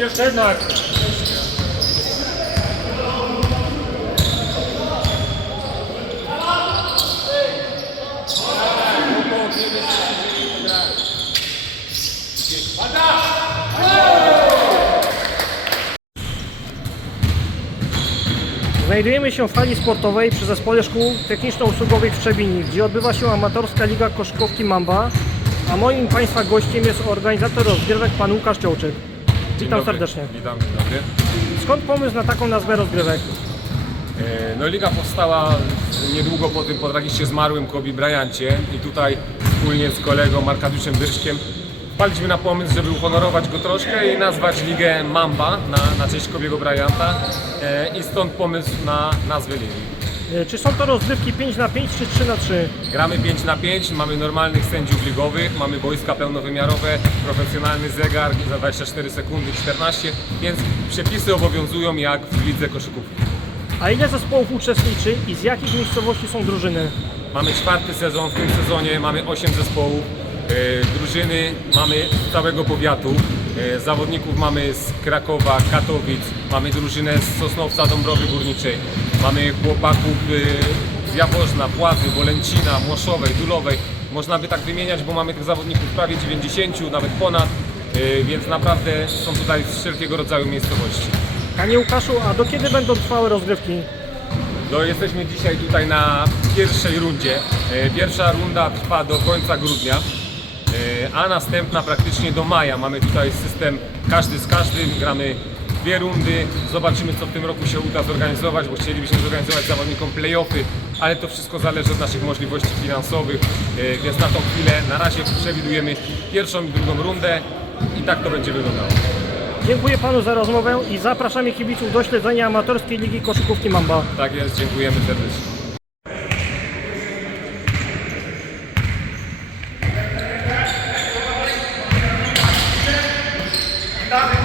Następna akcja. Znajdujemy się w hali sportowej przy Zespole Szkół Techniczno-Usługowych w Trzebini, gdzie odbywa się amatorska Liga Koszykówki Mamba, a moim Państwa gościem jest organizator rozgrywek Pan Łukasz Ciołczyk. Witam dobry. serdecznie. Witam, dzień dobry. Skąd pomysł na taką nazwę rozgrywek? E, No liga powstała niedługo po tym po tragicznie zmarłym Kobe Bryancie i tutaj wspólnie z kolegą Arkadiuszem Dyrszkiem wpadliśmy na pomysł, żeby uhonorować go troszkę i nazwać ligę Mamba na, na cześć Kobiego Bryanta e, i stąd pomysł na nazwę ligi. E, Czy są to rozgrywki 5 na 5 czy 3 na 3? Gramy 5 na 5, mamy normalnych sędziów ligowych, mamy wojska pełnowymiarowe, profesjonalny zegar za 24 sekundy 14, więc przepisy obowiązują jak w lidze koszykówki. A ile zespołów uczestniczy i z jakich miejscowości są drużyny? Mamy czwarty sezon, w tym sezonie mamy 8 zespołów. E, drużyny mamy z całego powiatu. E, zawodników mamy z Krakowa, Katowic, mamy drużynę z Sosnowca, Dąbrowy Górniczej. Mamy chłopaków e, z Jaworzna, Pławy, Wolęcina, Młoszowej, Dulowej. Można by tak wymieniać, bo mamy tych zawodników prawie 90, nawet ponad, więc naprawdę są tutaj z wszelkiego rodzaju miejscowości. Panie Łukaszu, a do kiedy będą trwały rozgrywki? No, jesteśmy dzisiaj tutaj na pierwszej rundzie. Pierwsza runda trwa do końca grudnia, a następna praktycznie do maja. Mamy tutaj system każdy z każdym, gramy dwie rundy. Zobaczymy co w tym roku się uda zorganizować, bo chcielibyśmy zorganizować zawodnikom playoffy, ale to wszystko zależy od naszych możliwości finansowych, e, więc na tą chwilę na razie przewidujemy pierwszą i drugą rundę i tak to będzie wyglądało. Dziękuję Panu za rozmowę i zapraszamy kibiców do śledzenia amatorskiej Ligi Koszykówki Mamba. Tak jest, dziękujemy serdecznie. Dame